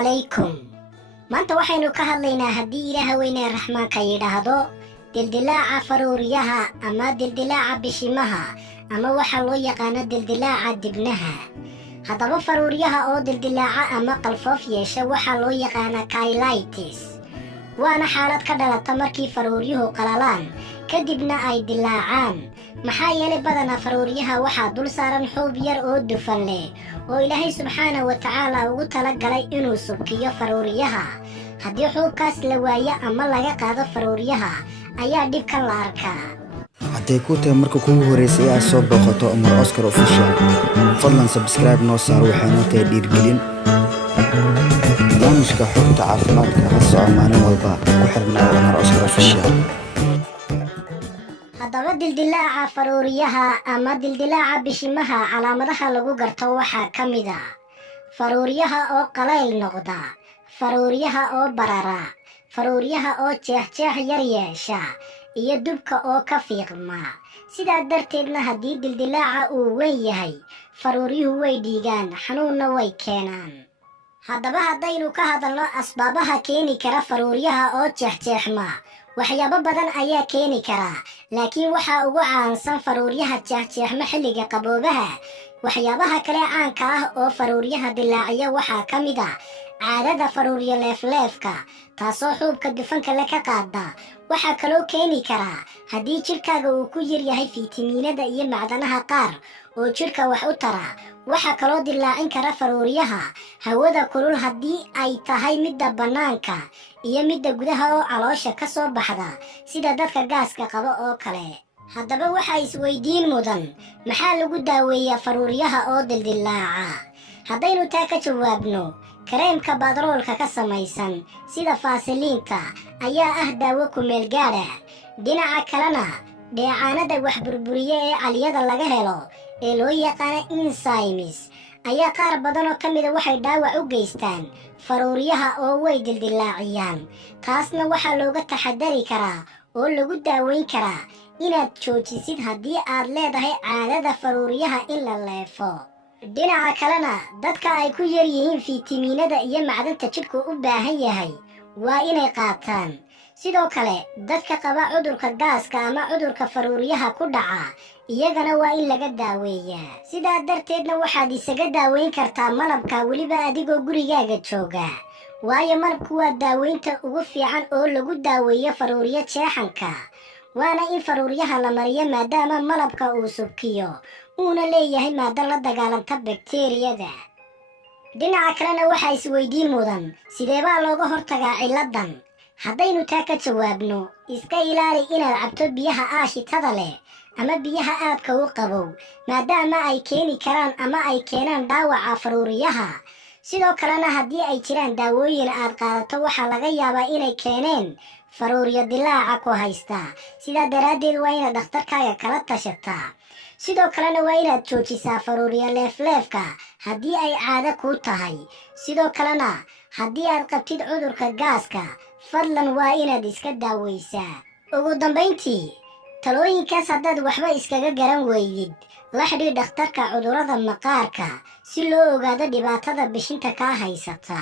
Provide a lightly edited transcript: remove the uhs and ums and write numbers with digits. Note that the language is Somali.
عليكم maanta waxaynu ka hadlaynaa haddii Ilaahay weyne raxmaanka yiraahdo dildilaaca faruuriyaha ama dildilaaca bishimaha ama waxa loo yaqaan dildilaaca dibnaha. haddaba faruuriyaha oo dildilaaca ama qalfoof yeesha waxa loo yaqaan cheilitis waana xaalad ka dhalata markii faruuriyuhu qalalaan kadibna ay dilaacaan. maxaa yeelay badanaa faruuriyaha waxaa dul saaran xuub yar oo dufan leh oo Ilaahay subxaanahu wa ta'aala ugu talagalay inuu subkiyo faruuriyaha. haddii xuubkaas la waayo ama laga qaado faruuriyaha ayaa dhibkan la arkaa. hadday ku tahay marka kugu horeysay aad soo booqato Umar Oscar Official fadlan subscribe noo saar waxayna tahay dhiirgelin barnaamijka xogta caafimaadka la soco maalin walba ku xirnaa Umar Oscar Official. haddaba dildilaaca faruuriyaha ama dildilaaca bishimaha calaamadaha lagu garto waxaa ka mid ah faruuriyaha oo qalayl noqda, faruuriyaha oo barara, faruuriyaha oo jeex-jeex yar yeesha iyo dubka oo ka fiiqma. sidaa darteedna haddii dildilaaca uu weyn yahay faruuriyuhu way dhiigaan xanuunna way keenaan. haddaba haddaynu ka hadalno asbaabaha keeni kara faruuriyaha oo jeex-jeexma waxyaabo badan ayaa keeni kara, laakiin waxaa ugu caansan faruuriyaha jeex-jeexma xilliga qaboobaha. waxyaabaha kale caanka ah oo faruuriyaha dilaaciya waxaa ka mid ah caadada faruuriyo leefleefka taasoo xuubka dufanka la ka qaada. waxaa kaloo keeni kara haddii jirkaaga uu ku yar yahay fiitamiinada iyo macdanaha qaar oo jirka wax u tara. waxaa kaloo dilaacin kara faruuriyaha hawada kulul haddii ay tahay midda bannaanka iyo midda gudaha oo caloosha ka soo baxda sida dadka gaaska qaba oo kale. haddaba waxaa isweydiin mudan maxaa lagu daaweeyaa faruuriyaha oo dildilaaca. haddaynu taa ka jawaabno kareemka batroolka ka samaysan sida faasiliinta ayaa ah daawo ku meel gaar ah. dhinaca kalena dheecaanada wax burburiye ee caliyada laga helo ee loo yaqaan enzymes ayaa qaar badan oo ka mida waxay dhaawac u geystaan faruuriyaha oo way dildilaaciyaan. taasna waxaa looga taxadari karaa oo lagu daaweyn karaa inaad joojisid haddii aad leedahay caadada faruuriyaha in la leefo. dhinaca kalena dadka ay ku yar yihiin fiitamiinada iyo macdanta jidhku u baahan yahay waa inay qaataan. sidoo kale dadka qaba cudurka gaaska ama cudurka faruuriyaha ku dhaca iyagana waa in laga daaweeyaa. sidaa darteedna waxaad isaga daaweyn kartaa malabka weliba adigoo gurigaaga jooga, waayo malabku waa daaweynta ugu fiican oo lagu daaweeyo faruuriyo jeexanka. waana in faruuriyaha la mariyo maadaama malabka uu subkiyo uuna leeyahay maado la dagaalanta bakteeriyada. dhinaca kalena waxaa isweydiin mudan sidee baa looga hortagaa ciladan. haddaynu taa ka jawaabno iska ilaali inaad cabto biyaha aashitada leh ama biyaha aadka u qabow maadaama ay keeni karaan ama ay keenaan dhaawaca faruuriyaha. sidoo kalena haddii ay jiraan daawooyin aad qaadato waxaa laga yaabaa inay keeneen faruuriyo dilaaca ku haysta. sidaa daraaddeed waa inaad dhakhtarkaaga kala tashataa. sidoo kalena waa inaad joojisaa faruuriyo leefleefka haddii ay caado kuu tahay. sidoo kalena haddii aad qabtid cudurka gaaska fadlan waa inaad iska daaweysaa. ugu dambayntii talooyinkaas haddaad waxba iskaga garan weydid la xidhiidh dhakhtarka cudurrada maqaarka si loo ogaado dhibaatada bishinta kaa haysata.